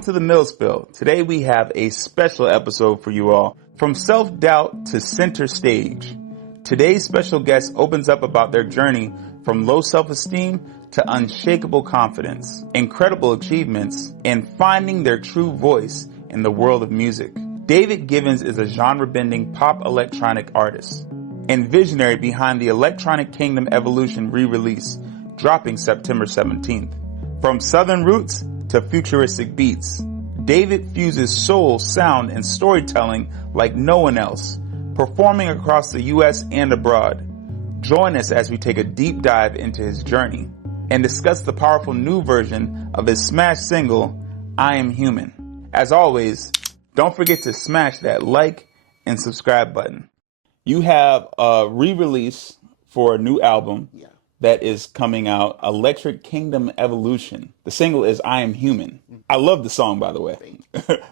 Welcome to the MillzSpill. Today we have a special episode for you all. From self-doubt to center stage. Today's special guest opens up about their journey from low self-esteem to unshakable confidence, incredible achievements, and finding their true voice in the world of music. David Givens is a genre-bending pop electronic artist and visionary behind the Electronic Kingdom Evolution re-release, dropping September 17th. From southern roots to futuristic beats, David fuses soul, sound, and storytelling like no one else, performing across the U.S. and abroad. Join us as we take a deep dive into his journey and discuss the powerful new version of his smash single, I Am Human. As always, don't forget to smash that like and subscribe button. You have a re-release for a new album that is coming out, Electric Kingdom Evolution. The single is I Am Human. I love the song, by the way.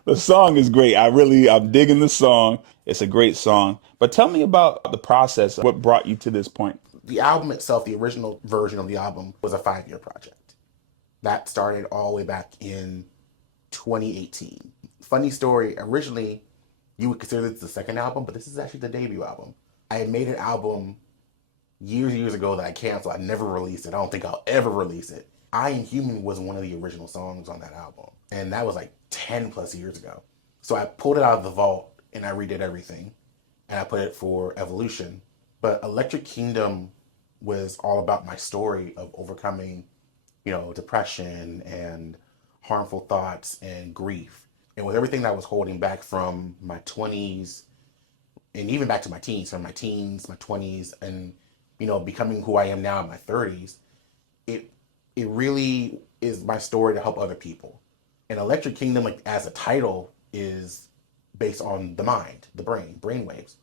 The song is great. I'm digging the song. It's a great song. But tell me about the process, what brought you to this point. The album itself, the original version of the album, was a 5-year project. That started all the way back in 2018. Funny story, originally, you would consider this the second album, but this is actually the debut album. I had made an album years ago that I canceled. I never released it. I don't think I'll ever release it. I Am Human was one of the original songs on that album. And that was like 10 plus years ago. So I pulled it out of the vault and I redid everything. And I put it for Evolution. But Electric Kingdom was all about my story of overcoming, depression and harmful thoughts and grief. And with everything that was holding back from my 20s and even back to my teens, from my teens, my 20s, and, becoming who I am now in my 30s, it really is my story to help other people. And Electric Kingdom, like as a title, is based on the mind, the brain waves.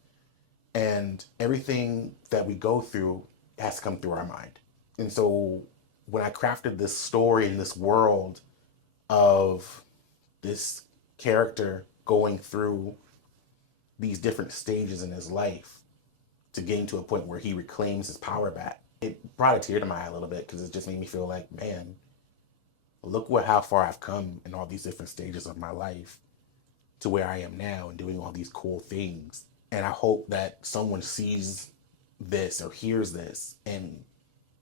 And everything that we go through has to come through our mind. And so when I crafted this story in this world of this character going through these different stages in his life to getting to a point where he reclaims his power back, it brought a tear to my eye a little bit because it just made me feel like, man, look how far I've come in all these different stages of my life to where I am now and doing all these cool things. And I hope that someone sees this or hears this and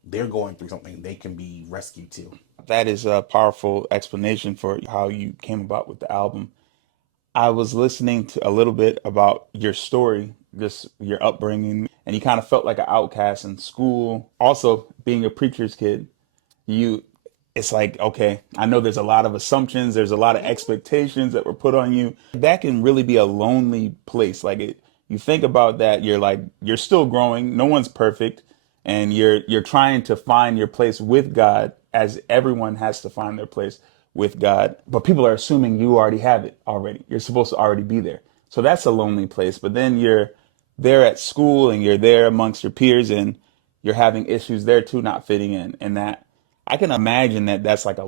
they're going through something, they can be rescued too. That is a powerful explanation for how you came about with the album. I was listening to a little bit about your story, just your upbringing, and you kind of felt like an outcast in school. Also, being a preacher's kid, it's like, okay, I know there's a lot of assumptions, there's a lot of expectations that were put on you. That can really be a lonely place. You think about that, you're still growing, no one's perfect, and you're trying to find your place with God, as everyone has to find their place with God. But people are assuming you already have it already. You're supposed to already be there. So that's a lonely place. But then you're there at school and you're there amongst your peers and you're having issues there too, not fitting in. And that, I can imagine that that's like a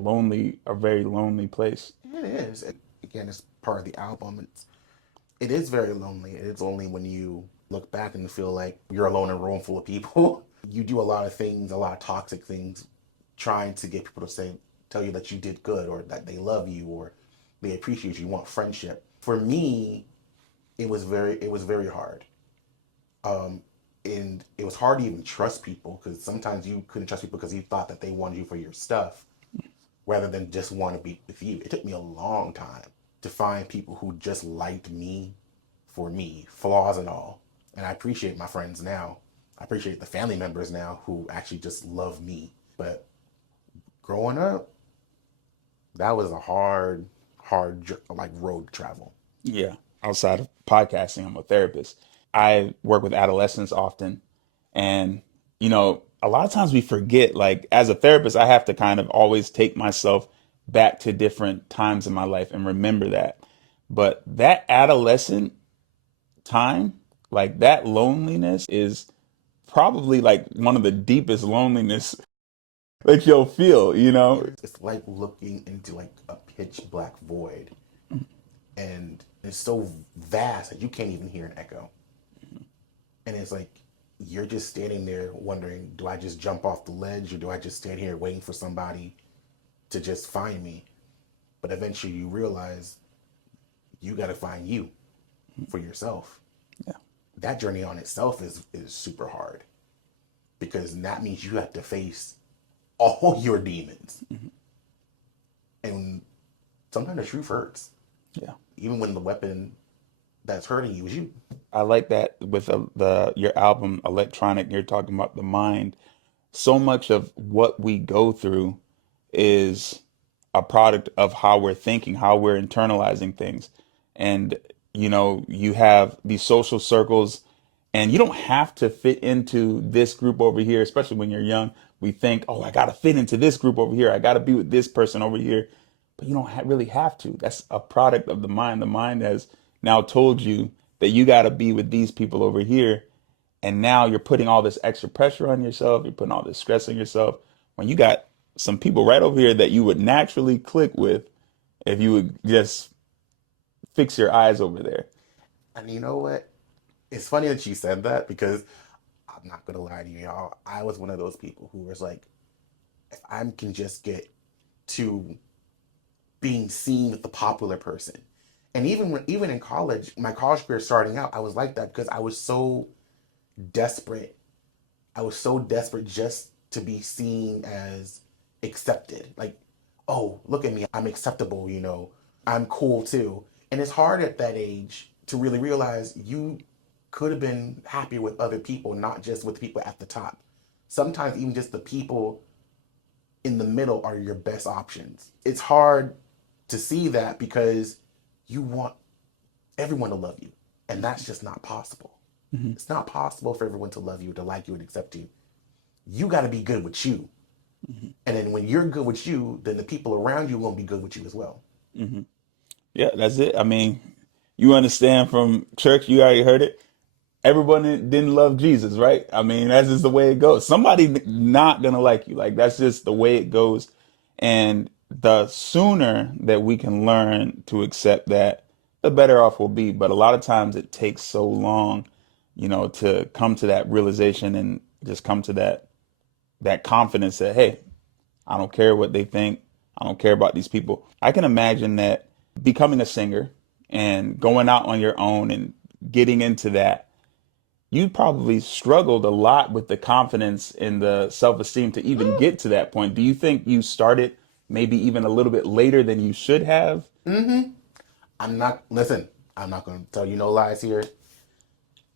very lonely place. It is. Again, it's part of the album. It is very lonely. It is lonely when you look back and feel like you're alone in a room full of people. You do a lot of things, a lot of toxic things, trying to get people to tell you that you did good or that they love you or they appreciate you, want friendship. For me, it was very hard. And it was hard to even trust people because sometimes you couldn't trust people because you thought that they wanted you for your stuff rather than just want to be with you. It took me a long time to find people who just liked me for me, flaws and all. And I appreciate my friends now. I appreciate the family members now who actually just love me. But growing up, that was a hard road to travel. Yeah. Outside of podcasting, I'm a therapist. I work with adolescents often. And, a lot of times we forget, as a therapist, I have to kind of always take myself back to different times in my life and remember that. But that adolescent time, that loneliness is probably one of the deepest loneliness that you'll feel, It's like looking into a pitch black void. And it's so vast that you can't even hear an echo. And it's like, you're just standing there wondering, do I just jump off the ledge or do I just stand here waiting for somebody to just find me? But eventually you realize you got to find you for yourself. Yeah. That journey on itself is super hard, because that means you have to face all your demons. And sometimes the truth hurts. Yeah. Even when the weapon that's hurting you is you. I like that with your album Electronic, you're talking about the mind. So much of what we go through is a product of how we're thinking, how we're internalizing things. And, you have these social circles, and you don't have to fit into this group over here, especially when you're young. We think, oh, I got to fit into this group over here. I got to be with this person over here. But you don't really have to. That's a product of the mind. The mind has now told you that you got to be with these people over here. And now you're putting all this extra pressure on yourself. You're putting all this stress on yourself when you got some people right over here that you would naturally click with if you would just fix your eyes over there. And you know what? It's funny that you said that, because I'm not going to lie to you, y'all. I was one of those people who was like, if I can just get to being seen with the popular person. And even in college, my college career starting out, I was like that because I was so desperate. I was so desperate just to be seen as accepted. Like, oh, look at me, I'm acceptable, I'm cool too. And it's hard at that age to really realize you could have been happier with other people, not just with people at the top. Sometimes even just the people in the middle are your best options. It's hard to see that because you want everyone to love you. And that's just not possible. It's not possible for everyone to love you, to like you, and accept you. You got to be good with you. And then when you're good with you, then the people around you won't be good with you as well. Yeah, that's it. I mean, you understand from church, you already heard it. Everyone didn't love Jesus, right? I mean, that's just the way it goes. Somebody not gonna like you. Like, that's just the way it goes. And the sooner that we can learn to accept that, the better off we'll be. But a lot of times it takes so long, to come to that realization and just come to that confidence that, hey, I don't care what they think. I don't care about these people. I can imagine that becoming a singer and going out on your own and getting into that, you probably struggled a lot with the confidence and the self-esteem to even get to that point. Do you think you started maybe even a little bit later than you should have? I'm not going to tell you no lies here.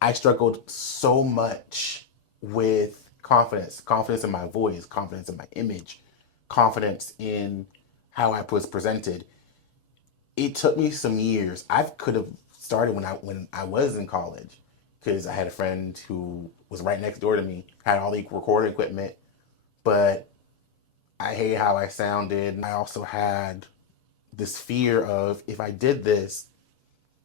I struggled so much with confidence in my voice, confidence in my image, confidence in how I was presented. It took me some years. I could have started when I was in college, because I had a friend who was right next door to me, had all the recording equipment, but I hated how I sounded. I also had this fear of, if I did this,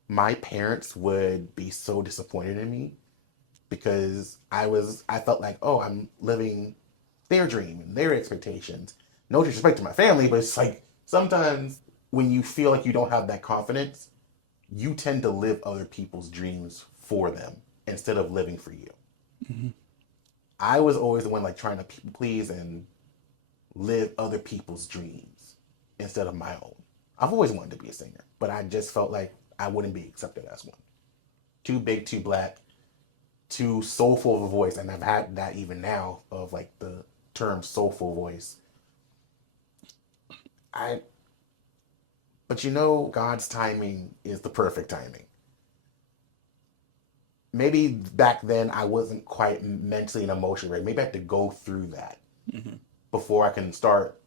my parents would be so disappointed in me, because I felt like, oh, I'm living their dream and their expectations. No disrespect to my family, but it's like sometimes when you feel like you don't have that confidence, you tend to live other people's dreams for them instead of living for you. I was always the one like trying to people please and live other people's dreams instead of my own. I've always wanted to be a singer, but I just felt like I wouldn't be accepted as one. Too big, too black, too soulful of a voice. And I've had that even now, of like the term soulful voice. But God's timing is the perfect timing. Maybe back then I wasn't quite mentally and emotionally ready. Maybe I had to go through that before I can start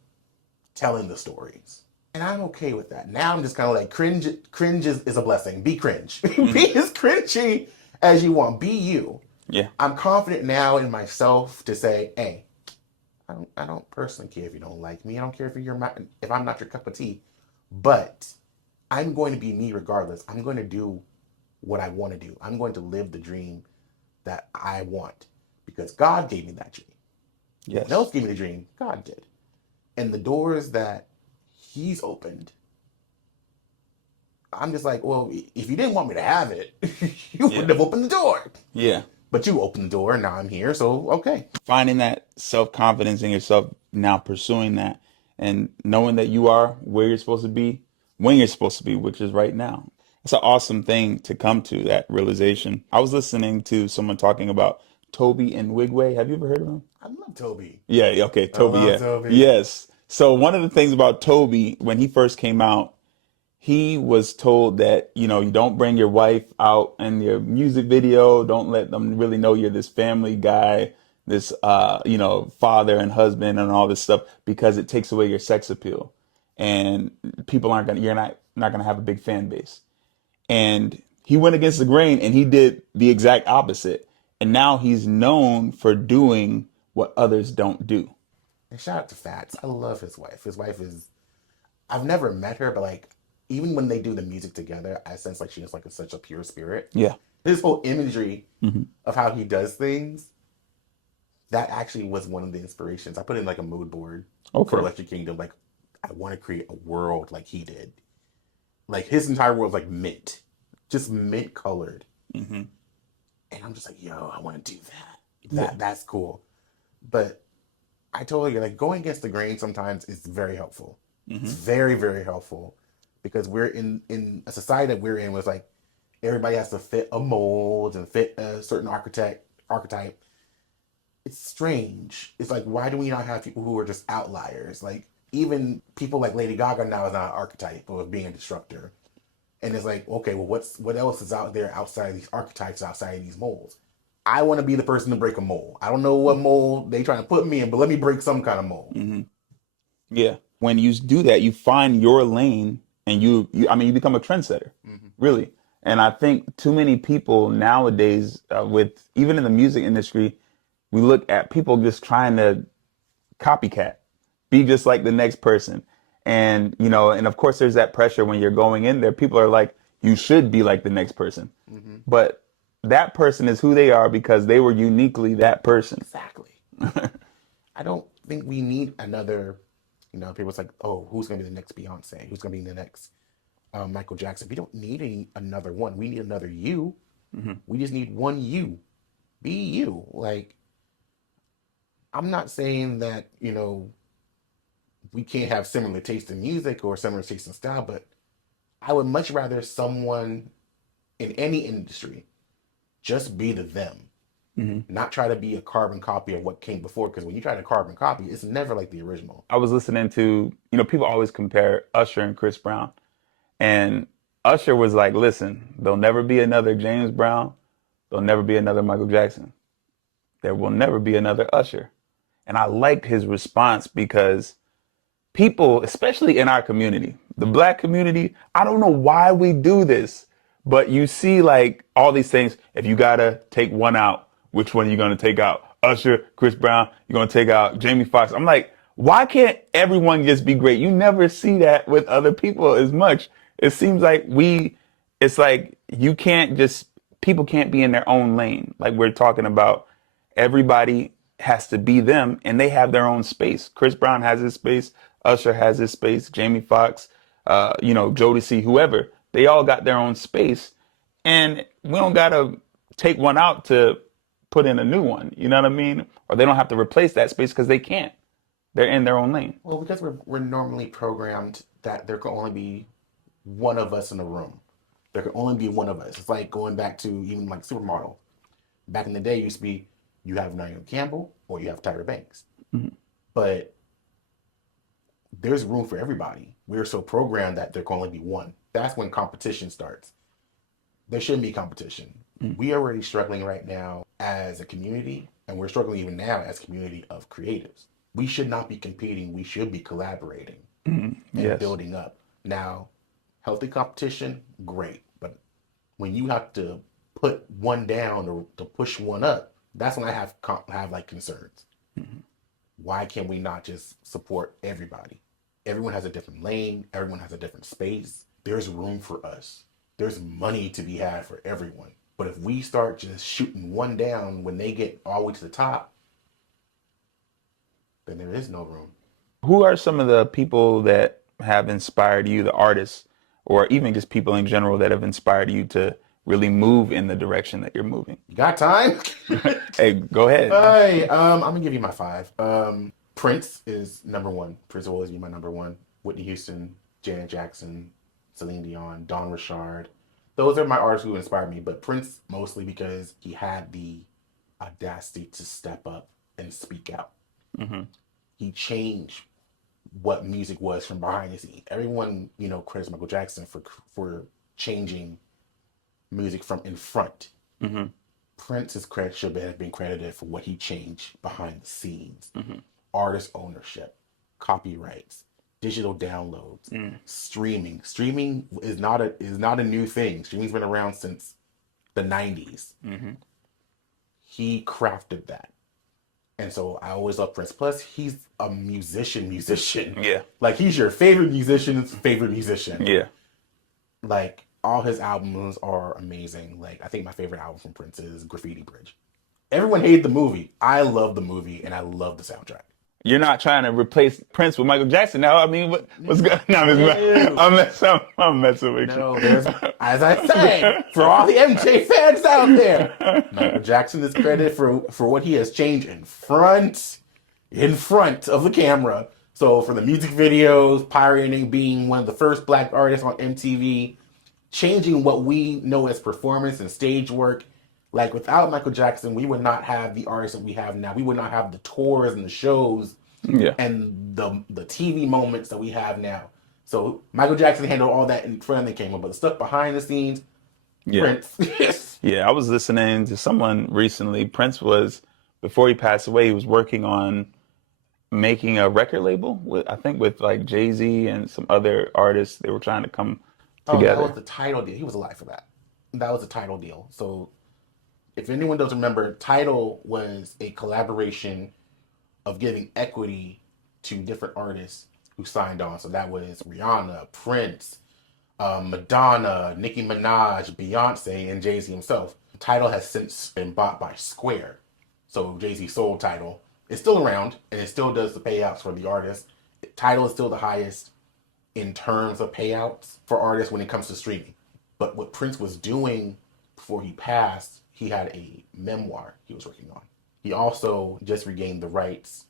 telling the stories. And I'm okay with that. Now I'm just kind of like, cringe is a blessing. Be cringe. Be as cringy as you want. Be you. Yeah. I'm confident now in myself to say, hey, I don't personally care if you don't like me. I don't care if I'm not your cup of tea. But I'm going to be me regardless. I'm going to do what I want to do. I'm going to live the dream that I want, because God gave me that dream. Yes. No one else gave me the dream. God did. And the doors that He's opened, I'm just like, well, if you didn't want me to have it, you wouldn't have opened the door. Yeah. But you opened the door, and now I'm here, so okay. Finding that self-confidence in yourself, now pursuing that, and knowing that you are where you're supposed to be, when you're supposed to be, which is right now. It's an awesome thing to come to, that realization. I was listening to someone talking about Tobe and Nwigwe. Have you ever heard of him? I love Tobe. Yeah, okay, I Tobe, love yeah. Tobe. Yes. So one of the things about Tobe, when he first came out, he was told that, you don't bring your wife out in your music video. Don't let them really know you're this family guy, this, father and husband and all this stuff, because it takes away your sex appeal. And people you're not going to have a big fan base. And he went against the grain and he did the exact opposite. And now he's known for doing what others don't do. And shout out to Fats. I love his wife. His wife is, I've never met her, but like, even when they do the music together, I sense like she is like such a pure spirit. Yeah. His whole imagery of how he does things, that actually was one of the inspirations. I put in like a mood board for Electric Kingdom. Like, I want to create a world like he did. Like, his entire world's like mint, just mint colored. And I'm just like, yo, I want to do that. That's cool. But I told you, like, going against the grain sometimes is very helpful. It's very, very helpful, because we're in a society that we're in was like everybody has to fit a mold and fit a certain archetype. It's strange. It's like, why do we not have people who are just outliers? Like, even people like Lady Gaga now is not an archetype of being a disruptor. And it's like, okay, well, what else is out there outside of these archetypes, outside of these molds? I want to be the person to break a mold. I don't know what mold they trying to put me in, but let me break some kind of mold. Yeah. When you do that, you find your lane and you become a trendsetter, really. And I think too many people nowadays, even in the music industry, we look at people just trying to copycat, be just like the next person. And, and of course there's that pressure when you're going in there. People are like, you should be like the next person. But that person is who they are because they were uniquely that person. Exactly. I don't think we need another, people's like, oh, who's going to be the next Beyonce? Who's going to be the next Michael Jackson? We don't need another one. We need another you. We just need one you. Be you. Like, I'm not saying that, we can't have similar taste in music or similar taste in style, but I would much rather someone in any industry just be the them. Not try to be a carbon copy of what came before, because when you try to carbon copy, it's never like the original. I was listening to, people always compare Usher and Chris Brown. And Usher was like, listen, there'll never be another James Brown. There'll never be another Michael Jackson. There will never be another Usher. And I liked his response because people, especially in our community, the black community, I don't know why we do this, but you see like all these things. If you gotta take one out, which one are you gonna take out? Usher, Chris Brown, you're gonna take out Jamie Foxx. I'm like, why can't everyone just be great? You never see that with other people as much. It seems like it's like people can't be in their own lane. Like we're talking about, everybody has to be them and they have their own space. Chris Brown has his space. Usher has his space. Jamie Foxx, Jodeci, whoever, they all got their own space. And we don't got to take one out to put in a new one. You know what I mean? Or they don't have to replace that space because they can't. They're in their own lane. Well, because we're normally programmed that there can only be one of us in the room. There can only be one of us. It's like going back to even like Supermodel. Back in the day, it used to be you have Naomi Campbell or you have Tyra Banks. But there's room for everybody. We're so programmed that there can only be one. That's when competition starts. There shouldn't be competition. We are already struggling right now as a community, and we're struggling even now as a community of creatives. We should not be competing. We should be collaborating and building up. Now, healthy competition, great. But when you have to put one down or to push one up, that's when I have like concerns. Why can we not just support everybody? Everyone has a different lane. Everyone has a different space. There's room for us. There's money to be had for everyone. But if we start just shooting one down when they get all the way to the top, then there is no room. Who are some of the people that have inspired you, the artists, or even just people in general that have inspired you to really move in the direction that you're moving? You got time? Hey, go ahead. Hey, I'm gonna give you my 5. Prince is number 1. Prince will always be my number 1. Whitney Houston, Janet Jackson, Celine Dion, Don Richard. Those are my artists who inspired me, but Prince mostly because he had the audacity to step up and speak out. Mm-hmm. He changed what music was from behind the scenes. Everyone, credits Michael Jackson for changing music from in front. Mm-hmm. Prince's credit should have been credited for what he changed behind the scenes. Mm-hmm. Artist ownership, copyrights, digital downloads, streaming. Streaming is not a new thing. Streaming's been around since the 90s. Mm-hmm. He crafted that. And so I always love Prince. Plus, he's a musician. Yeah. Like, he's your favorite musician's favorite musician. Yeah. Like, all his albums are amazing. Like, I think my favorite album from Prince is Graffiti Bridge. Everyone hated the movie. I love the movie, and I love the soundtrack. You're not trying to replace Prince with Michael Jackson now. I mean, what's going on? I'm messing with you. No, there's, as I say, for all the MJ fans out there, Michael Jackson is credited for what he has changed in front of the camera. So for the music videos, pioneering, being one of the first black artists on MTV, changing what we know as performance and stage work. Like, without Michael Jackson, we would not have the artists that we have now. We would not have the tours and the shows and the TV moments that we have now. So Michael Jackson handled all that in front of the camera, but the stuff behind the scenes, Prince. Yeah, I was listening to someone recently. Prince was, before he passed away, he was working on making a record label with like Jay-Z and some other artists. They were trying to come together. That was the title deal. He was alive for that. That was the title deal. So if anyone doesn't remember, Tidal was a collaboration of giving equity to different artists who signed on. So that was Rihanna, Prince, Madonna, Nicki Minaj, Beyonce, and Jay-Z himself. Tidal has since been bought by Square. So Jay-Z sold Tidal. It's still around, and it still does the payouts for the artists. Tidal is still the highest in terms of payouts for artists when it comes to streaming. But what Prince was doing before he passed, he had a memoir he was working on. He also just regained the rights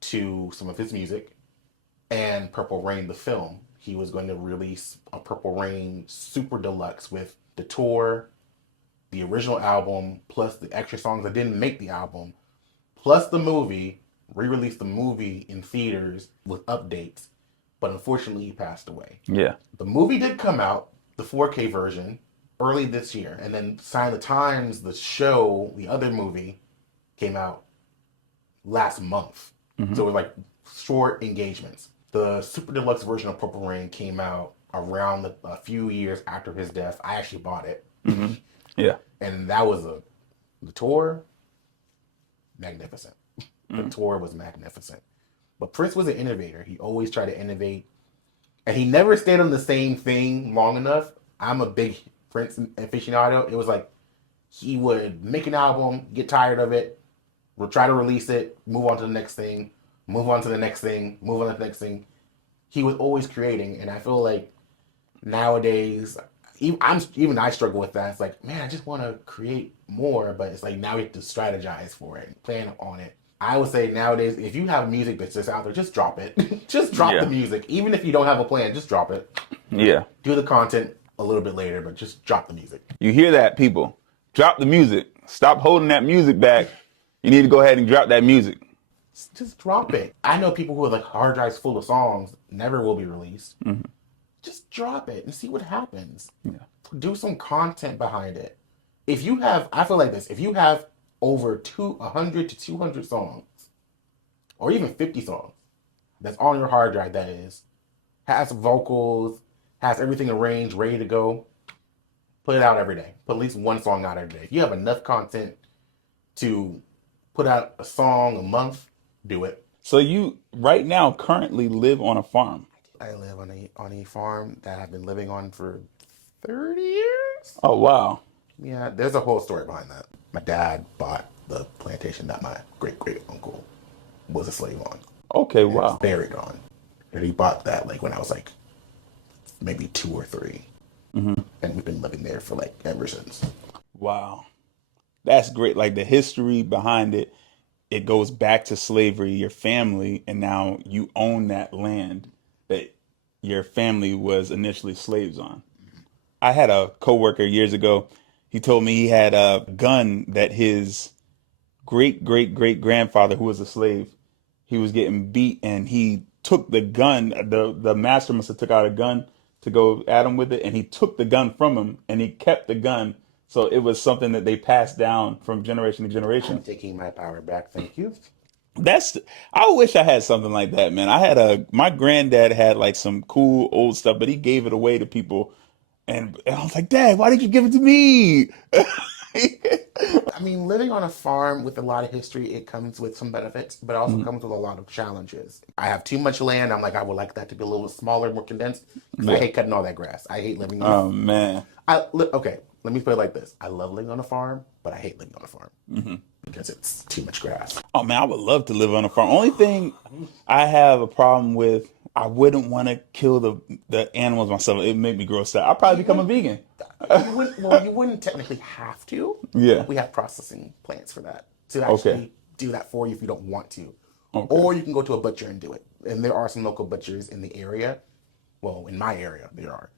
to some of his music and Purple Rain, the film. He was going to release a Purple Rain Super Deluxe with the tour, the original album, plus the extra songs that didn't make the album, plus the movie, re-release the movie in theaters with updates. But unfortunately, he passed away. Yeah. The movie did come out, the 4K version, early this year. And then Sign of the Times, the show, the other movie, came out last month. Mm-hmm. So it was like short engagements. The Super Deluxe version of Purple Rain came out around a few years after his death. I actually bought it. Mm-hmm. Yeah. And that was the tour, magnificent. The tour was magnificent. But Prince was an innovator. He always tried to innovate. And he never stayed on the same thing long enough. I'm a big Prince aficionado. It was like he would make an album, get tired of it, we'll try to release it, move on to the next thing, move on to the next thing, move on to the next thing. He was always creating. And I feel like nowadays, even I struggle with that. It's like, man, I just want to create more. But it's like now we have to strategize for it and plan on it. I would say nowadays, if you have music that's just out there, just drop it. Just drop the music. Even if you don't have a plan, just drop it. Yeah. Do the content a little bit later, but just drop the music. You hear that, people? Drop the music. Stop holding that music back. You need to go ahead and drop that music. Just drop it. I know people who have like hard drives full of songs, never will be released. Mm-hmm. Just drop it and see what happens. Yeah. Do some content behind it. If you have, I feel like this, if you have over 100 to 200 songs, or even 50 songs, that's on your hard drive, that is, has vocals, has everything arranged, ready to go, put it out every day. Put at least one song out every day. If you have enough content to put out a song a month, do it. So you, right now, currently live on a farm? I live on a farm that I've been living on for 30 years. Oh, wow. Yeah, there's a whole story behind that. My dad bought the plantation that my great-great-uncle was a slave on. Okay, wow. It's buried on. And he bought that like when I was like maybe 2 or 3. Mm-hmm. And we've been living there for like ever since. Wow. That's great. Like the history behind it, it goes back to slavery, your family, and now you own that land that your family was initially slaves on. I had a coworker years ago. He told me he had a gun that his great great great grandfather, who was a slave, he was getting beat, and he took the gun. The master must have took out a gun to go at him with it, and he took the gun from him, and he kept the gun. So it was something that they passed down from generation to I'm generation. taking my power back. Thank you. That's I wish I had something like that, man. My granddad had like some cool old stuff, but he gave it away to people, and I was like, Dad, why did you give it to me? I mean, living on a farm with a lot of history, it comes with some benefits, but it also comes with a lot of challenges. I have too much land. I'm like, I would like that to be a little smaller, more condensed, because I Yeah. hate cutting all that grass. I hate living on. Oh man. Okay, let me put it like this: I love living on a farm, but I hate living on a farm because it's too much grass. Oh man, I would love to live on a farm. Only thing I have a problem with, I wouldn't want to kill the animals myself. It would make me gross out. I'd probably become a vegan. You wouldn't technically have to. Yeah. We have processing plants for that to Okay. actually do that for you if you don't want to. Okay. Or you can go to a butcher and do it. And there are some local butchers in the area. Well, in my area, there are.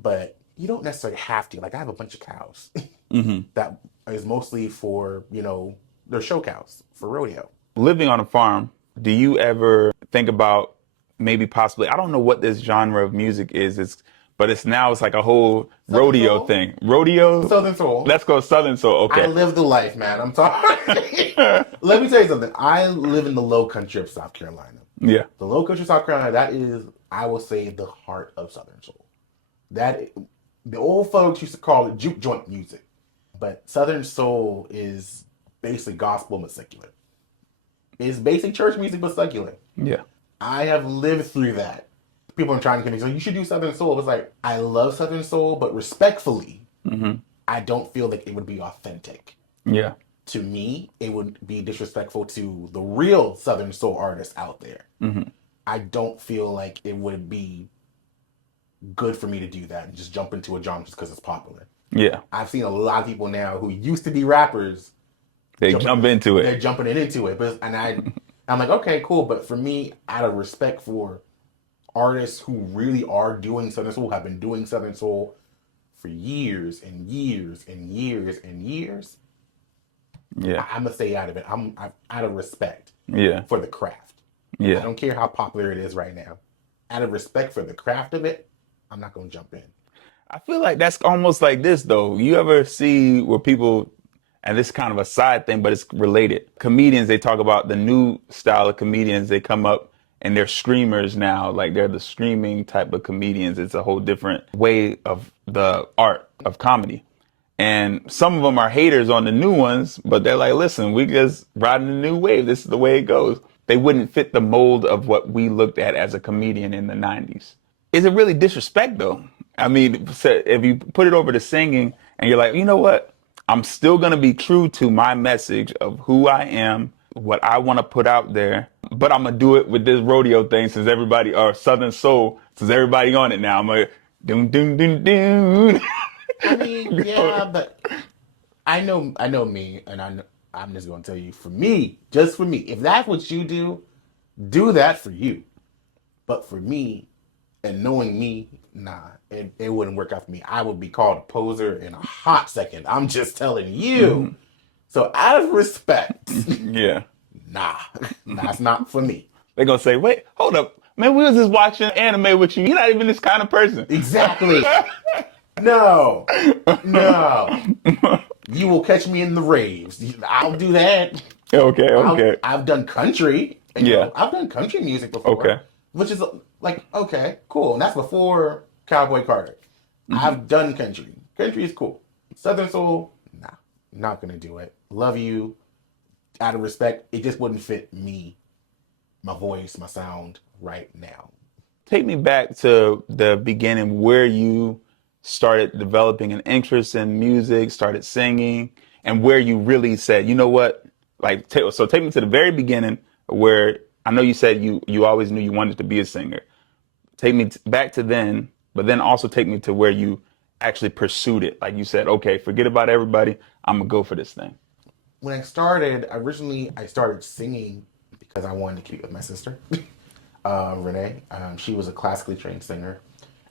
But you don't necessarily have to. Like, I have a bunch of cows that is mostly for, they're show cows for rodeo. Living on a farm, do you ever think about maybe possibly, I don't know what this genre of music is, but it's like a whole Southern rodeo soul? thing. Rodeo? Southern soul. Let's go Southern Soul. I Okay. live the life, man. I'm sorry. Let me tell you something. I live in the low country of South Carolina. Yeah. The low country of South Carolina, that is, I will say, the heart of Southern soul. The old folks used to call it juke joint music. But Southern soul is basically gospel but secular. It's basic church music but secular. Yeah. I have lived through that. People are trying to convince me, you should do Southern soul. It's like, I love Southern soul, but respectfully, I don't feel like it would be authentic. Yeah. To me, it would be disrespectful to the real Southern soul artists out there. I don't feel like it would be good for me to do that and just jump into a genre just because it's popular. Yeah. I've seen a lot of people now who used to be rappers. They jump into it. They're jumping into it. I'm like, okay, cool. But for me, out of respect for artists who really are doing Southern soul, have been doing Southern soul for years and years and years and years, Yeah. I'm gonna stay out of it. I'm out of respect Yeah. for the craft. I Yeah. don't care how popular it is right now. Out of respect for the craft of it, I'm not gonna jump in. I feel like that's almost like this though. You ever see where people, and this is kind of a side thing, but it's related. Comedians, they talk about the new style of comedians. They come up and they're screamers now. Like they're the screaming type of comedians. It's a whole different way of the art of comedy. And some of them are haters on the new ones, but they're like, listen, we just riding the new wave. This is the way it goes. They wouldn't fit the mold of what we looked at as a comedian in the 90s. Is it really disrespect though? I mean, if you put it over to singing and you're like, you know what? I'm still going to be true to my message of who I am, what I want to put out there, but I'm going to do it with this rodeo thing since everybody, or Southern Soul, since everybody on it now. I'm like, doom, doom, doom, doom. I mean, yeah, but I know me, and I'm just gonna tell you, for me, just for me, if that's what you do that for you. But for me, and knowing me, nah, it wouldn't work out for me. I would be called a poser in a hot second. I'm just telling you. So out of respect, Yeah. nah, that's not for me. They're going to say, wait, hold up. Man, we was just watching anime with you. You're not even this kind of person. Exactly. No. You will catch me in the raves. I'll do that. Okay. I've done country. Yeah. I've done country music before. Okay. Which is like, okay, cool. And that's before Cowboy Carter. I've done country. Country is cool. Southern soul, nah, not gonna do it. Love you. Out of respect, it just wouldn't fit me, my voice, my sound right now. Take me back to the beginning where you started developing an interest in music, started singing, and where you really said, you know what? Like, so take me to the very beginning where I know you said you always knew you wanted to be a singer. Take me back to then, but then also take me to where you actually pursued it. Like you said, okay, forget about everybody. I'm going to go for this thing. When I started, originally I started singing because I wanted to keep with my sister. Renee. She was a classically trained singer.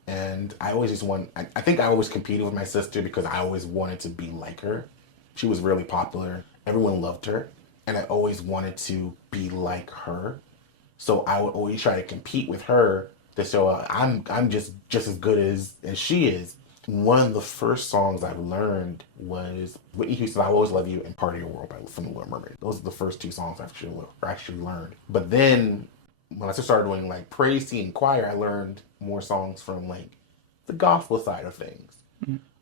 And I always just I think I always competed with my sister because I always wanted to be like her. She was really popular. Everyone loved her. And I always wanted to be like her. So I would always try to compete with her to show I'm just as good as she is. One of the first songs I learned was Whitney Houston's "I Will Always Love You" and "Part of Your World" from The Little Mermaid. Those are the first two songs I actually learned. But then when I started doing like praise team choir, I learned more songs from like the gospel side of things.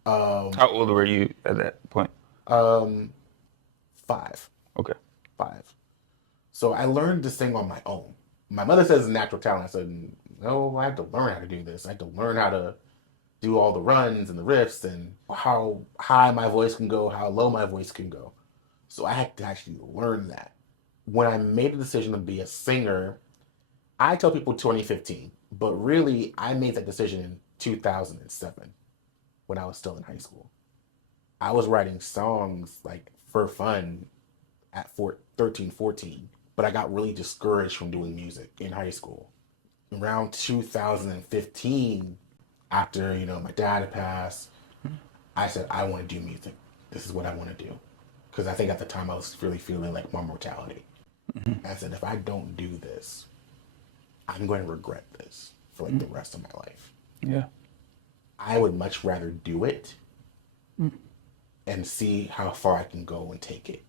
How old were you at that point? 5. Okay. 5. So I learned to sing on my own. My mother says it's a natural talent. I said, no, I had to learn how to do this. I had to learn how to do all the runs and the riffs and how high my voice can go, how low my voice can go. So I had to actually learn that. When I made the decision to be a singer, I tell people 2015, but really I made that decision in 2007 when I was still in high school. I was writing songs like for fun at 13, 14, but I got really discouraged from doing music in high school. Around 2015, after, my dad had passed, I said, I want to do music. This is what I want to do. Because I think at the time I was really feeling like my mortality. Mm-hmm. I said, if I don't do this, I'm going to regret this for like the rest of my life. Yeah. I would much rather do it and see how far I can go and take it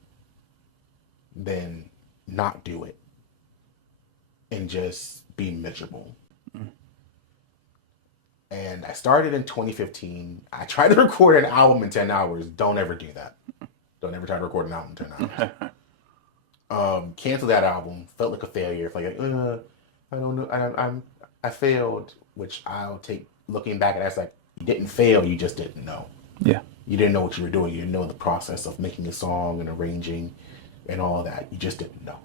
than not do it and just be miserable. And I started in 2015. I tried to record an album in 10 hours. Don't ever do that. Don't ever try to record an album in 10 hours. Canceled that album. Felt like a failure. Felt like, I don't know. I failed, which I'll take looking back at as like, you didn't fail, you just didn't know. Yeah. You didn't know what you were doing. You didn't know the process of making a song and arranging and all that. You just didn't know.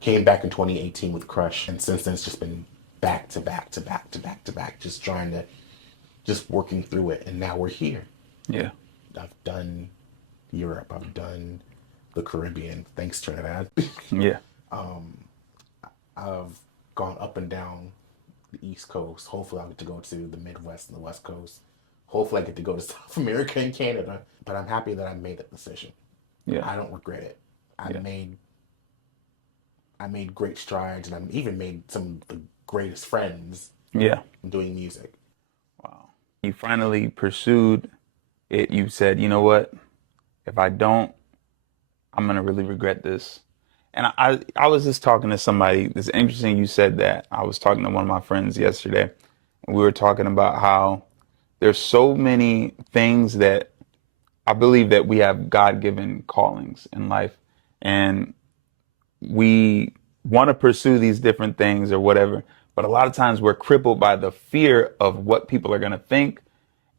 Came back in 2018 with Crush, and since then it's just been back to back to back to back to back, just working through it, and now we're here. Yeah. I've done Europe. I've done the Caribbean. Thanks, Trinidad. Yeah. I've gone up and down the East Coast. Hopefully I'll get to go to the Midwest and the West Coast. Hopefully I get to go to South America and Canada. But I'm happy that I made that decision. Yeah. I don't regret it. I made great strides, and I even made some of the greatest friends doing music. Wow. You finally pursued it. You said, you know what? If I don't, I'm going to really regret this. And I was just talking to somebody. It's interesting you said that. I was talking to one of my friends yesterday, and we were talking about how there's so many things that I believe that we have God-given callings in life, and we want to pursue these different things or whatever. But a lot of times we're crippled by the fear of what people are going to think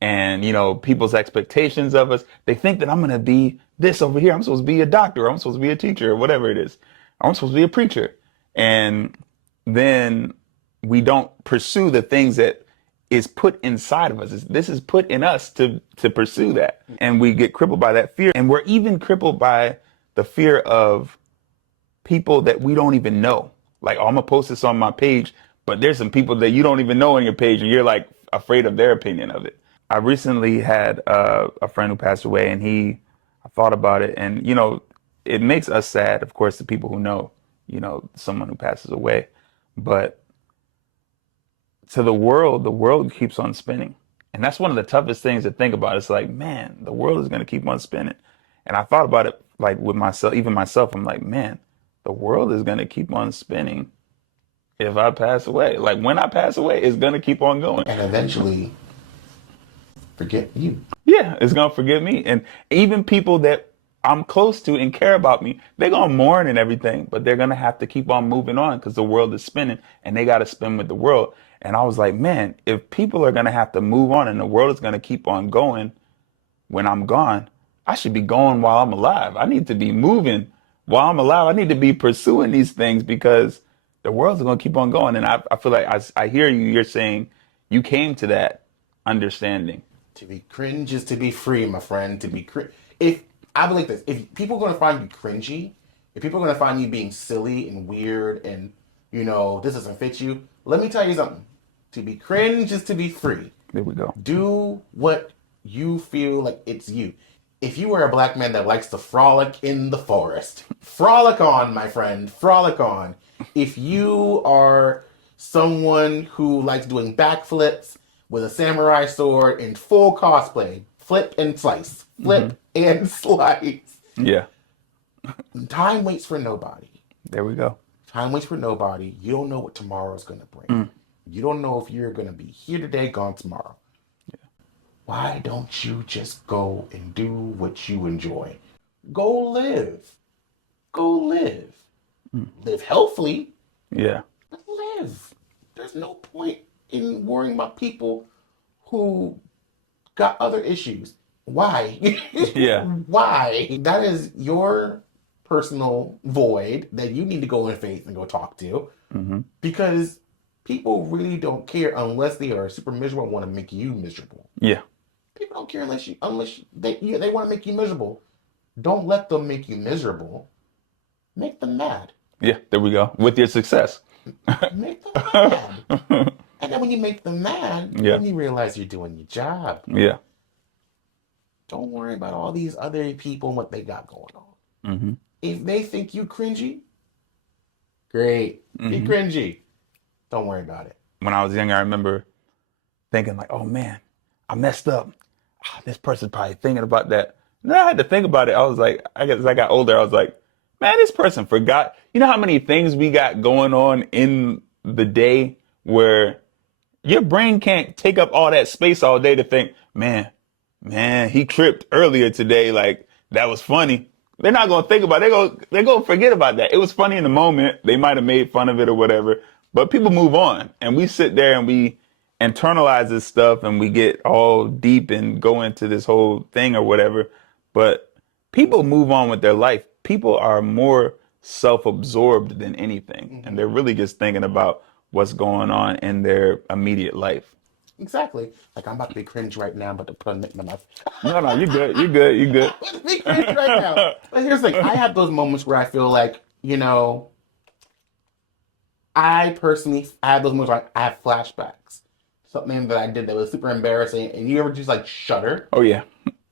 and, people's expectations of us. They think that I'm going to be this over here. I'm supposed to be a doctor. Or I'm supposed to be a teacher or whatever it is. I'm supposed to be a preacher. And then we don't pursue the things that is put inside of us. This is put in us to pursue that. And we get crippled by that fear. And we're even crippled by the fear of people that we don't even know. Like, I'm going to post this on my page, but there's some people that you don't even know on your page, and you're like afraid of their opinion of it. I recently had a friend who passed away, and I thought about it, and, it makes us sad, of course, the people who know, someone who passes away. But to the world keeps on spinning. And that's one of the toughest things to think about. It's like, man, the world is going to keep on spinning. And I thought about it like with myself, even myself. I'm like, man, the world is going to keep on spinning if I pass away. Like, when I pass away, it's going to keep on going. And eventually forget you. Yeah, it's going to forget me. And even people that I'm close to and care about me, they're going to mourn and everything, but they're going to have to keep on moving on because the world is spinning and they got to spin with the world. And I was like, man, if people are going to have to move on and the world is going to keep on going when I'm gone, I should be going while I'm alive. I need to be moving while I'm alive. I need to be pursuing these things because the world's going to keep on going. And I feel like I hear you. You're saying you came to that understanding. To be cringe is to be free, my friend. To be cringe. If I believe this, if people are going to find you cringy, if people are going to find you being silly and weird and, this doesn't fit you. Let me tell you something. To be cringe is to be free. There we go. Do what you feel like it's you. If you are a black man that likes to frolic in the forest, frolic on, my friend, frolic on. If you are someone who likes doing backflips with a samurai sword in full cosplay, flip and slice, flip and slice. Yeah. Time waits for nobody. There we go. Time waits for nobody. You don't know what tomorrow's going to bring. You don't know if you're going to be here today, gone tomorrow. Yeah. Why don't you just go and do what you enjoy? Go live. Go live. Live healthily. Yeah. But live. There's no point in worrying about people who got other issues. Why? Yeah. Why? That is your personal void that you need to go in faith and go talk to. Because people really don't care unless they are super miserable and want to make you miserable. Yeah. People don't care unless they want to make you miserable. Don't let them make you miserable. Make them mad. Yeah, there we go. With your success. Make them mad. And then when you make them mad, then you realize you're doing your job. Yeah. Don't worry about all these other people and what they got going on. If they think you cringy, great. Be cringy. Don't worry about it. When I was younger, I remember thinking like, oh man, I messed up. This person's probably thinking about that. And then I had to think about it. I was like, I guess as I got older, I was like, man, this person forgot. You know how many things we got going on in the day where your brain can't take up all that space all day to think, man, he tripped earlier today. Like, that was funny. They're not going to think about it. They're going to forget about that. It was funny in the moment. They might have made fun of it or whatever, but people move on, and we sit there and we internalize this stuff and we get all deep and go into this whole thing or whatever. But people move on with their life. People are more self-absorbed than anything, and they're really just thinking about what's going on in their immediate life. Exactly. Like, I'm about to be cringe right now, but to put in my mouth. No, you're good. You're good. You're good. I'm about to be cringe right now. But here's the thing. I have those moments where I feel like, I personally have those moments where I have flashbacks. Something that I did that was super embarrassing, and you ever just like shudder? Oh, yeah.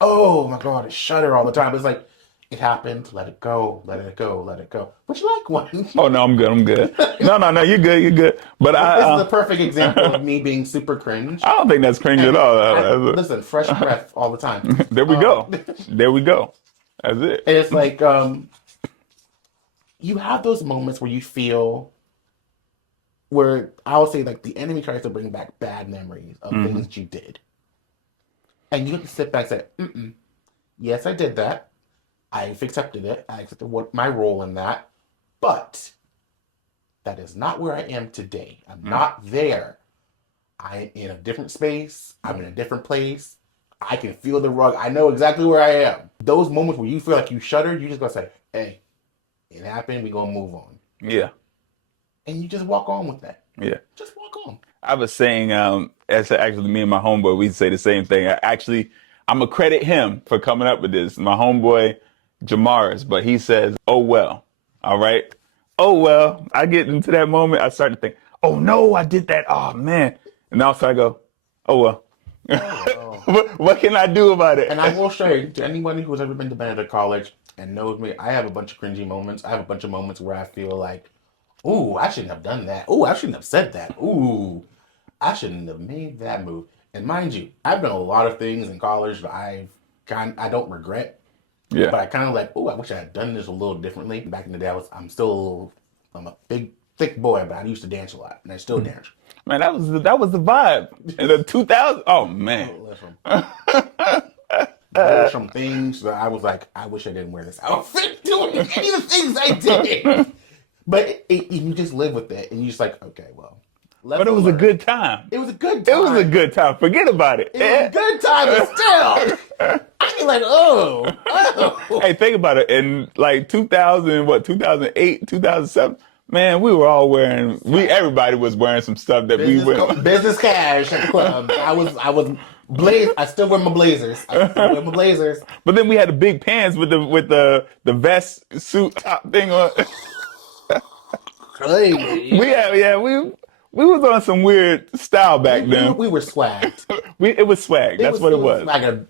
Oh my God, I shudder all the time. It's like, it happened, let it go, let it go, let it go. Would you like one? Oh, no, I'm good. I'm good. No, you're good. You're good. But this is a perfect example of me being super cringe. I don't think that's cringe at all. Listen, fresh breath all the time. There we go. There we go. That's it. And it's like, you have those moments where you feel, where I'll say like the enemy tries to bring back bad memories of things that you did. And you have to sit back and say, yes, I did that. I've accepted it. I accepted my role in that. But that is not where I am today. I'm not there. I'm in a different space. I'm in a different place. I can feel the rug. I know exactly where I am. Those moments where you feel like you shuddered, you just gotta say, hey, it happened. We're gonna move on. Yeah. And you just walk on with that. Yeah. Just walk on. I was saying, actually me and my homeboy, we say the same thing. I'm gonna credit him for coming up with this. My homeboy, Jamaris, but he says, oh, well, all right. Oh, well, I get into that moment. I start to think, oh, no, I did that. Oh, man. And also I go, oh, well, what can I do about it? And I will say to anyone who's ever been to Benedict College and knows me, I have a bunch of cringy moments. I have a bunch of moments where I feel like, ooh, I shouldn't have done that. Ooh, I shouldn't have said that. Ooh, I shouldn't have made that move. And mind you, I've done a lot of things in college that I don't regret. Yeah. But I kind of like, oh, I wish I had done this a little differently. Back in the day, I'm a big, thick boy, but I used to dance a lot, and I still dance. Man, that was the vibe in the 2000s. Oh man. There were some things that I was like, I wish I didn't wear this outfit doing any of the things I did. But you just live with it, and you just like, okay, well. But it was a good time. It was a good time. It was a good time. Forget about it. It was a good time, but still. I be like, oh. Hey, think about it. In like 2008, 2007, man, we were all wearing, everybody was wearing some stuff that we wear. Business cash at the club. I still wear my blazers. But then we had the big pants with the vest suit top thing on. crazy. We was on some weird style back then. We were swagged. It was swag. That's what it was. Swag.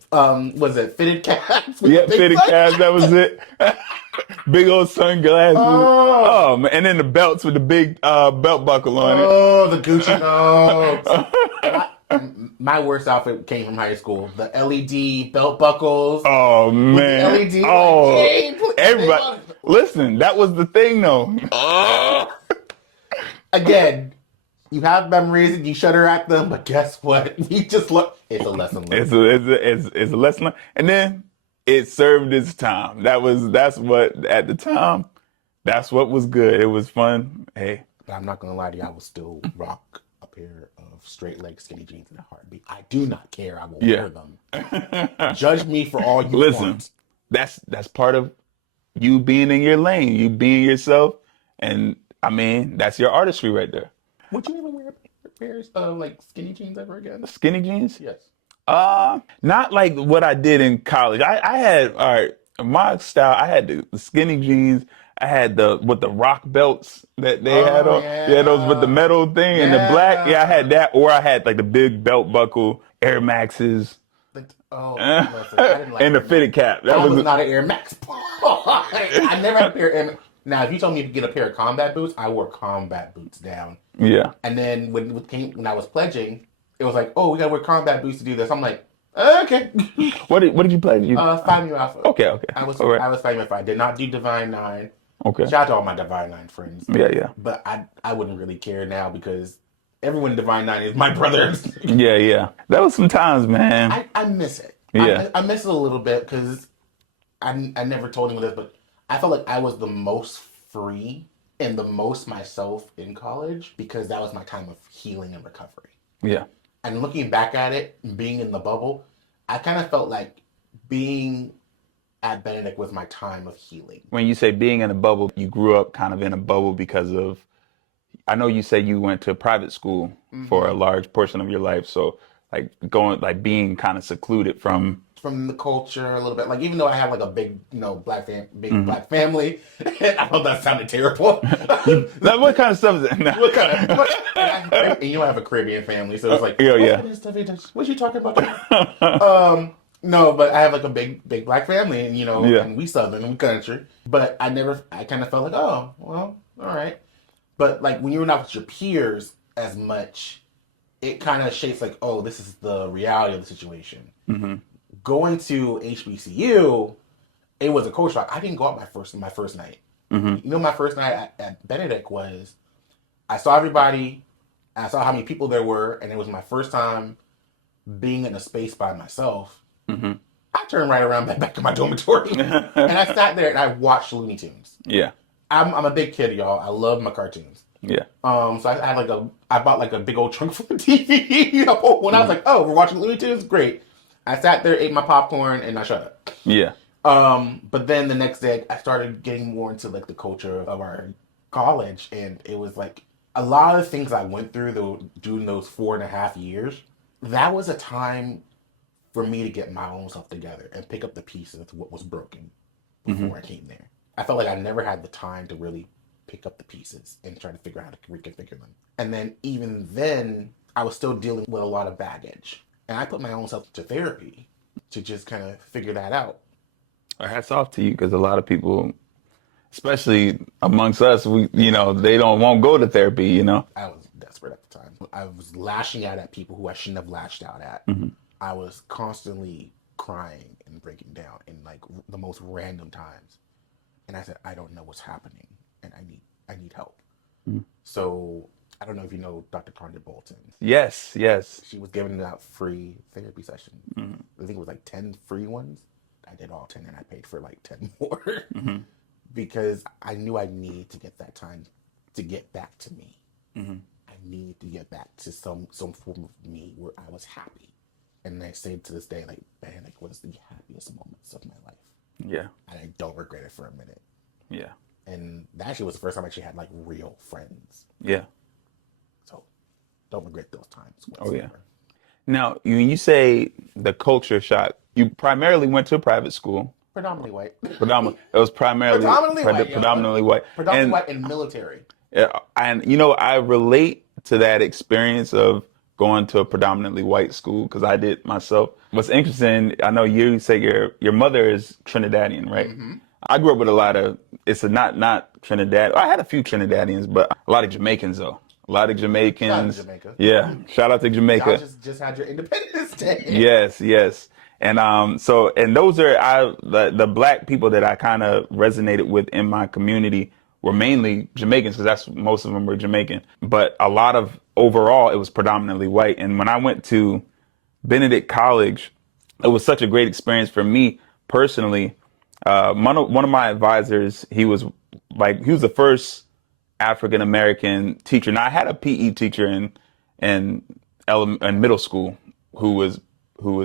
Was it fitted caps? Yeah, fitted caps. That was it. Big old sunglasses. Oh man. And then the belts with the big belt buckle on it. Oh, the Gucci belts. My worst outfit came from high school. The LED belt buckles. Oh man. LED. Everybody. Listen, that was the thing though. Again, you have memories and you shudder at them, but guess what? You just look. It's a lesson learned. It's a lesson learned. And then it served its time. That's what at the time. That's what was good. It was fun. Hey. But I'm not gonna lie to you. I will still rock a pair of straight leg skinny jeans in a heartbeat. I do not care. I will wear them. Judge me for all you want. That's part of you being in your lane. You being yourself, and I mean that's your artistry right there. Would you ever wear pairs of like skinny jeans ever again? Skinny jeans? Yes. Not like what I did in college. I had, all right, my style, I had the skinny jeans. I had the rock belts that they had on. Yeah, those with the metal thing and the black. Yeah, I had that. Or I had like the big belt buckle, Air Maxes. And the fitted cap. That was not an Air Max boy. I never had a pair of Air Max. Now, if you told me to get a pair of combat boots, I wore combat boots down. Yeah. And then when I was pledging, it was like, oh, we gotta wear combat boots to do this. I'm like, okay. What did you pledge? Phi Mu Alpha. Okay. I was Phi Mu Alpha. I did not do Divine 9. Okay. Shout out to all my Divine 9 friends. Yeah. But I wouldn't really care now because everyone in Divine 9 is my brother. Yeah. That was some times, man. I miss it. Yeah. I miss it a little bit because I never told him this, but I felt like I was the most free and the most myself in college because that was my time of healing and recovery. Yeah. And looking back at it, being in the bubble, I kind of felt like being at Benedict was my time of healing. When you say being in a bubble, you grew up kind of in a bubble because of, I know you said you went to private school for a large portion of your life. So being kind of secluded from the culture a little bit. Like, even though I have like a big, black family, I thought that sounded terrible. What kind of stuff is that? No. What kind of? And I have a Caribbean family, so it's like, what you talking about? No, but I have like a big black family, and and we Southern and we country. But I kind of felt like, oh, well, all right. But like when you're not with your peers as much, it kind of shapes like, oh, this is the reality of the situation. Mm-hmm. Going to HBCU, it was a culture shock. I didn't go out my first night. Mm-hmm. My first night at Benedict was, I saw everybody, I saw how many people there were, and it was my first time being in a space by myself. Mm-hmm. I turned right around back to my dormitory, and I sat there and I watched Looney Tunes. Yeah, I'm a big kid, y'all. I love my cartoons. Yeah. So I bought like a big old trunk full of TV. When I was like, oh, we're watching Looney Tunes, great. I sat there, ate my popcorn, and I shut up. Yeah. But then the next day, I started getting more into like the culture of our college, and it was like a lot of the things I went through during those 4.5 years. That was a time for me to get my own self together and pick up the pieces of what was broken before I came there. I felt like I never had the time to really pick up the pieces and try to figure out how to reconfigure them. And then even then, I was still dealing with a lot of baggage. And I put my own self to therapy to just kind of figure that out. Hats off to you, because a lot of people, especially amongst us, they won't go to therapy, I was desperate at the time. I was lashing out at people who I shouldn't have lashed out at. Mm-hmm. I was constantly crying and breaking down in like the most random times. And I said, I don't know what's happening, and I need help. Mm-hmm. So I don't know if you know Dr. Carney Bolton. Yes. She was giving out free therapy sessions. Mm-hmm. I think it was like 10 free ones. I did all 10, and I paid for like 10 more. Mm-hmm. Because I knew I needed to get that time to get back to me. Mm-hmm. I needed to get back to some form of me where I was happy. And I say to this day, like, man, like, what is the happiest moments of my life? Yeah. And I don't regret it for a minute. Yeah. And that actually was the first time I actually had like real friends. Yeah. So don't regret those times whatsoever. Oh, yeah. Now, when you say the culture shock, you primarily went to a private school. Predominantly white. It was primarily white. Predominantly white and military. And I relate to that experience of going to a predominantly white school because I did myself. What's interesting, I know you say your mother is Trinidadian, right? Mm-hmm. I grew up with a lot of, it's a not Trinidad. I had a few Trinidadians, but a lot of Jamaicans though. A lot of Jamaicans. Shout out to Jamaica. Yeah, shout out to Jamaica. Y'all just had your Independence Day. Yes. And and those are the black people that I kind of resonated with in my community were mainly Jamaicans because that's most of them were Jamaican. But a lot of overall it was predominantly white. And when I went to Benedict College, it was such a great experience for me personally. One of my advisors, he was the first African American teacher. Now I had a PE teacher in middle school who was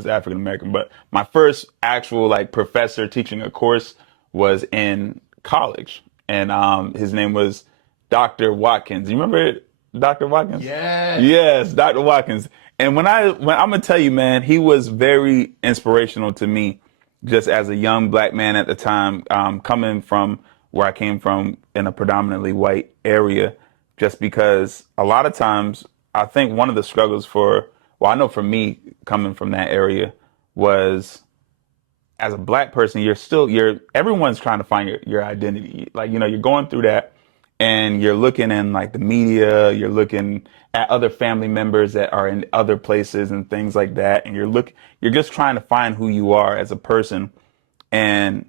African American, but my first actual professor teaching a course was in college, and his name was Dr. Watkins. You remember Dr. Watkins? Yes, Dr. Watkins. And when I'm gonna tell you, man, he was very inspirational to me, just as a young black man at the time, coming from where I came from in a predominantly white area, just because a lot of times I think one of the struggles I know for me coming from that area was as a black person, everyone's trying to find your identity. You're going through that and you're looking in the media, you're looking at other family members that are in other places and things like that. And you're just trying to find who you are as a person. And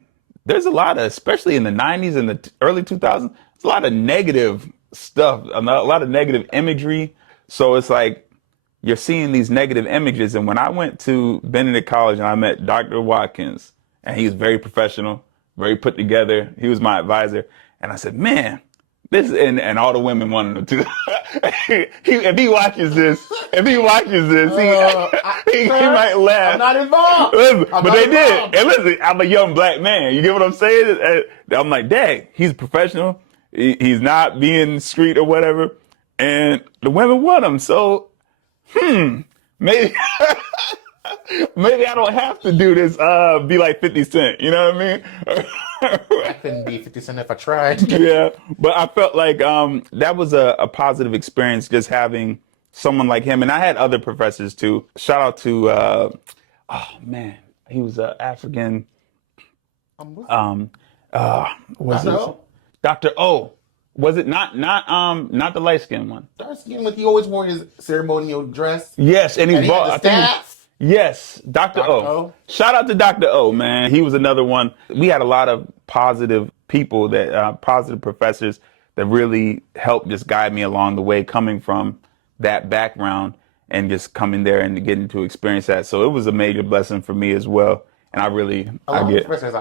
there's a lot of, especially in the 90s and the early 2000s, there's a lot of negative stuff, a lot of negative imagery. So it's you're seeing these negative images. And when I went to Benedict College and I met Dr. Watkins, and he was very professional, very put together. He was my advisor. And I said, man, and all the women wanted him to. If he watches this, he might laugh. I'm not involved. Listen, I'm but not they involved. did. And listen, I'm a young black man. You get what I'm saying? And I'm like, dang, he's professional. He's not being street or whatever. And the women want him. So, maybe maybe I don't have to do this, be like 50 Cent. You know what I mean? I couldn't be 50 Cent if I tried. Yeah, but I felt like that was a positive experience, just having someone like him. And I had other professors too. Shout out to, he was African. Was it Dr. O? Was it not the light skinned one? Dark skin, he always wore his ceremonial dress. Yes, and he had the staff. Yes, Dr. O. Shout out to Dr. O, man. He was another one. We had a lot of positive people positive professors that really helped just guide me along the way, coming from that background and just coming there and getting to experience that. So it was a major blessing for me as well. And a lot of professors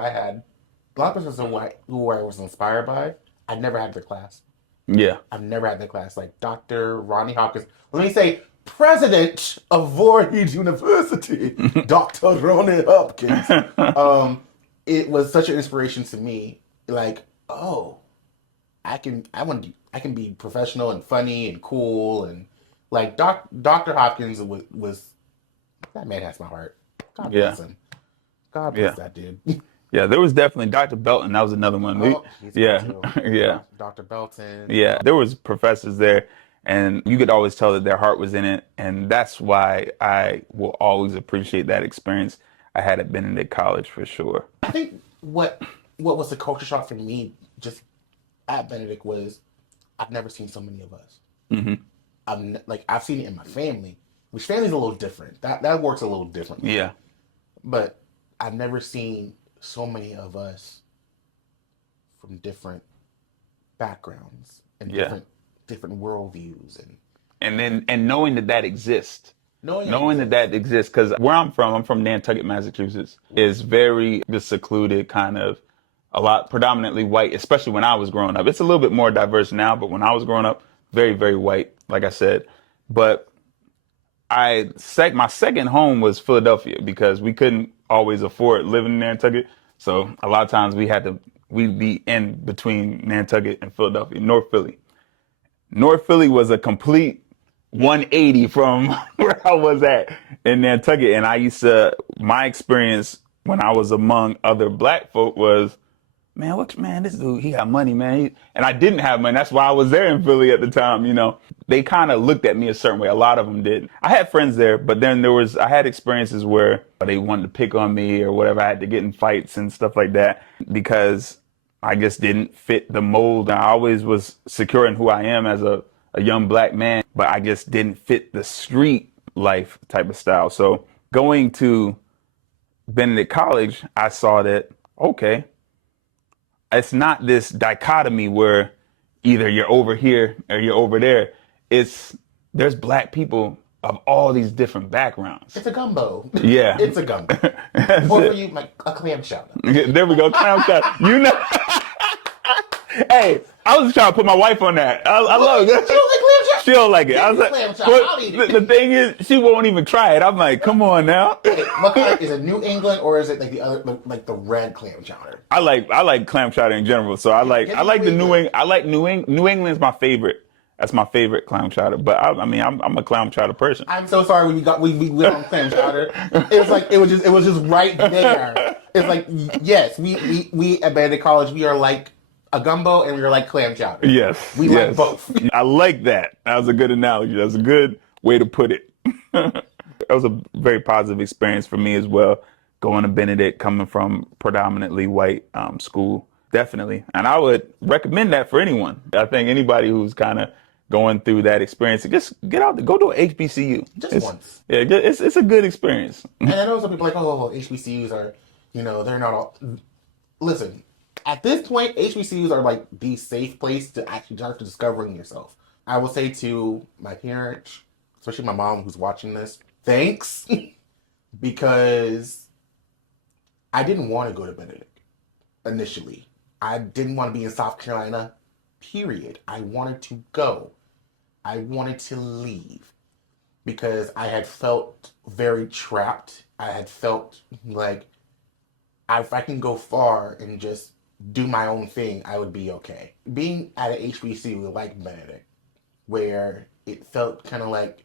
who I was inspired by, I never had their class. Yeah. I've never had their class. Like Dr. Ronnie Hopkins. Let me say, President of Voorhees University, Dr. Ronnie Hopkins. It was such an inspiration to me. I can be professional and funny and cool, and Dr. Hopkins was that man has my heart. God bless him. God bless that dude. Yeah, there was definitely Dr. Belton. That was another one. Yeah. Dr. Belton. Yeah, there was professors there, and you could always tell that their heart was in it, and that's why I will always appreciate that experience I had at Benedict College for sure. I think what was the culture shock for me just at Benedict was I've never seen so many of us. Mm-hmm. I've seen it in my family, which family's a little different. That works a little differently. Yeah, but I've never seen so many of us from different backgrounds and different worldviews and knowing that exists. Knowing that exists, because where I'm from Nantucket, Massachusetts, is very the secluded kind of, a lot predominantly white, especially when I was growing up. It's a little bit more diverse now, but when I was growing up, very, very white, like I said. But my second home was Philadelphia because we couldn't always afford living in Nantucket. So a lot of times we'd be in between Nantucket and Philadelphia, North Philly. North Philly was a complete 180 from where I was at in Nantucket. And my experience when I was among other black folk was man, this dude, he got money, man. And I didn't have money. That's why I was there in Philly at the time, you know. They kind of looked at me a certain way. A lot of them did. I had friends there, but then I had experiences where they wanted to pick on me or whatever. I had to get in fights and stuff like that because I just didn't fit the mold. I always was secure in who I am as a young black man, but I just didn't fit the street life type of style. So going to Benedict College, I saw that, okay, it's not this dichotomy where either you're over here or you're over there. There's black people of all these different backgrounds. It's a gumbo. Yeah. It's a gumbo. Or for you, like a clam chowder. There we go, clam chowder. You know. Hey, I was trying to put my wife on that. I love it. She don't like clam chowder? She don't like it. I was like, clam chowder. I'll eat it. The thing is, she won't even try it. I'm like, come on now. Okay, what kind? Is it New England or is it like the other, like the red clam chowder? I like clam chowder in general. So I like the New England. I like New England's my favorite. That's my favorite clam chowder. But I mean, I'm a clam chowder person. I'm so sorry we went on clam chowder. It was like it was just right there. It's like yes, we at Benedict College we are like a gumbo and we are like clam chowder. Yes, we like both. I like that. That was a good analogy. That's a good way to put it. That was a very positive experience for me as well. Going to Benedict, coming from predominantly white school, definitely. And I would recommend that for anyone. I think anybody who's kind of going through that experience, just get out there, go to an HBCU. Just once. Yeah, it's a good experience. And I know some people are like, oh, HBCUs are, they're not all. Listen, at this point, HBCUs are like the safe place to actually start discovering yourself. I will say to my parents, especially my mom who's watching this, thanks, because I didn't want to go to Benedict initially. I didn't want to be in South Carolina, period. I wanted to go. I wanted to leave because I had felt very trapped. I had felt like if I can go far and just do my own thing, I would be okay. Being at an HBCU like Benedict, where it felt kind of like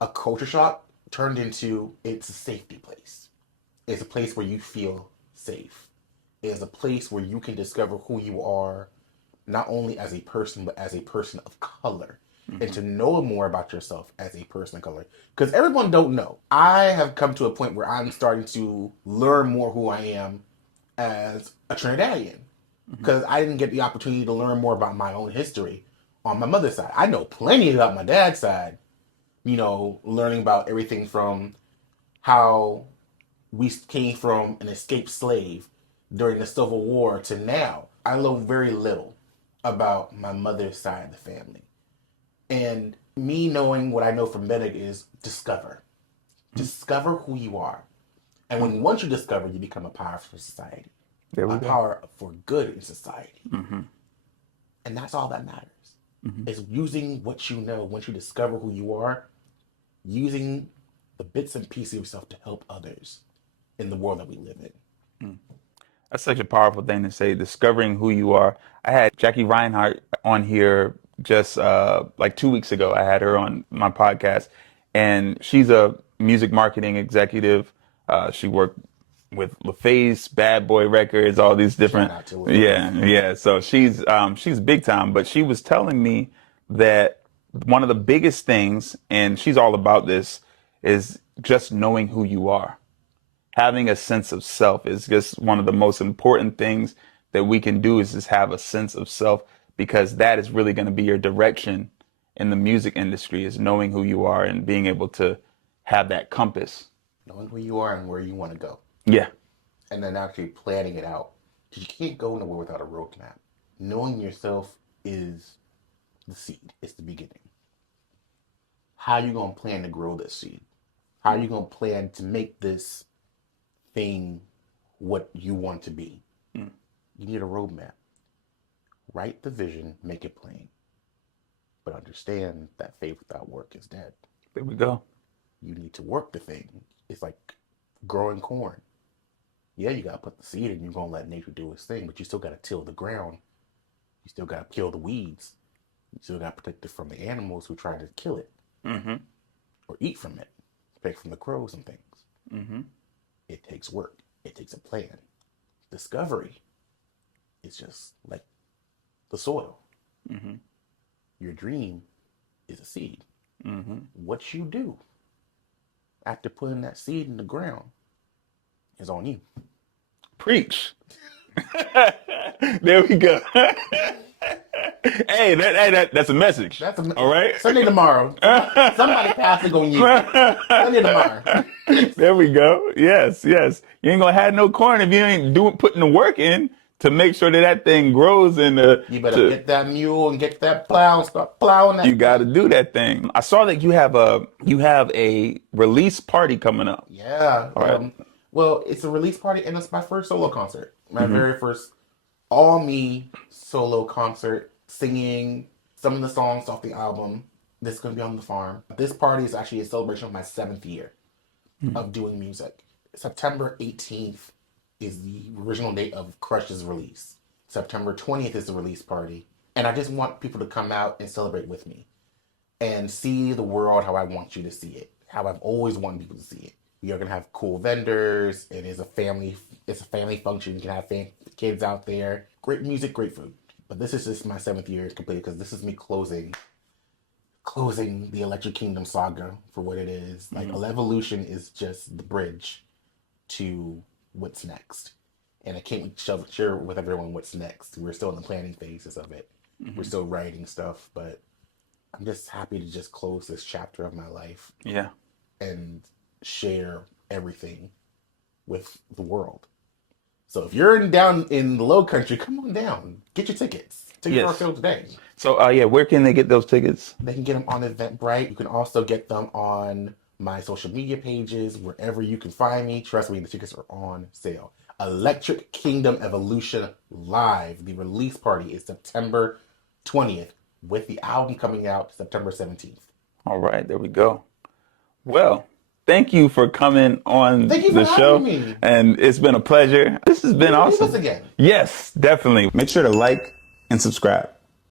a culture shock, turned into it's a safety place. It's a place where you feel safe. It's a place where you can discover who you are, not only as a person, but as a person of color. Mm-hmm. And to know more about yourself as a person of color. Because everyone don't know. I have come to a point where I'm starting to learn more who I am as a Trinidadian. Because I didn't get the opportunity to learn more about my own history on my mother's side. I know plenty about my dad's side. Learning about everything from how we came from an escaped slave during the Civil War to now. I know very little about my mother's side of the family. And me knowing what I know from Benedict is discover. Discover who you are. And once you discover, you become a power for society. A power for good in society. Mm-hmm. And that's all that matters. Mm-hmm. Is using what you know, once you discover who you are, using the bits and pieces of yourself to help others in the world that we live in. Mm. That's such a powerful thing to say, discovering who you are. I had Jackie Reinhardt on here just like 2 weeks ago. I had her on my podcast, and she's a music marketing executive. She worked with LaFace, Bad Boy Records, all these different. Yeah. So she's big time. But she was telling me that one of the biggest things, and she's all about this, is just knowing who you are. Having a sense of self is just one of the most important things that we can do, is just have a sense of self, because that is really going to be your direction in the music industry, is knowing who you are and being able to have that compass. Knowing who you are and where you want to go. Yeah. And then actually planning it out. Because you can't go nowhere without a roadmap. Knowing yourself is the seed. It's the beginning. How are you going to plan to grow this seed? How are you going to plan to make this thing what you want to be? You need a roadmap. Write the vision, make it plain. But understand that faith without work is dead. There we go. You need to work the thing. It's like growing corn. Yeah, you got to put the seed in. You're going to let nature do its thing, but you still got to till the ground. You still got to kill the weeds. You still got to protect it from the animals who try to kill it. Mm-hmm. Or eat from it. Protect from the crows and things. Mm-hmm. It takes work. It takes a plan. Discovery. is just like the soil. Mm-hmm. Your dream is a seed. Mm-hmm. What you do after putting that seed in the ground is on you. Preach. There we go. Hey, that's a message. All right. Sunday tomorrow. Somebody pass it on you. Sunday tomorrow. There we go. Yes. You ain't gonna have no corn if you ain't putting the work in to make sure that thing grows. And you better get that mule and get that plow and start plowing that. You got to do that thing. I saw that you have a release party coming up. Yeah. All right. Well, it's a release party and it's my first solo concert. My very first all me solo concert, singing some of the songs off the album. This is going to be on the farm. This party is actually a celebration of my 7th year of doing music. September 18th is the original date of Crush's release. September 20th is the release party. And I just want people to come out and celebrate with me and see the world how I want you to see it, how I've always wanted people to see it. We are going to have cool vendors. It's a family function. You can have kids out there. Great music, great food. But this is just my 7th year completed because this is me closing the Electric Kingdom saga for what it is. Like, Evolution is just the bridge to what's next. And I can't share with everyone what's next. We're still in the planning phases of it. Mm-hmm. We're still writing stuff, but I'm just happy to just close this chapter of my life. Yeah. And share everything with the world. So if you're down in the Low Country, come on down. Get your tickets. Tickets for our show today. So where can they get those tickets? They can get them on Eventbrite. You can also get them on my social media pages, wherever you can find me. Trust me, the tickets are on sale. Electric Kingdom Evolution Live. The release party is September 20th, with the album coming out September 17th. All right, there we go. Well, thank you for coming on the show. Me. And it's been a pleasure. This has been awesome. Do this again. Yes, definitely. Make sure to like and subscribe.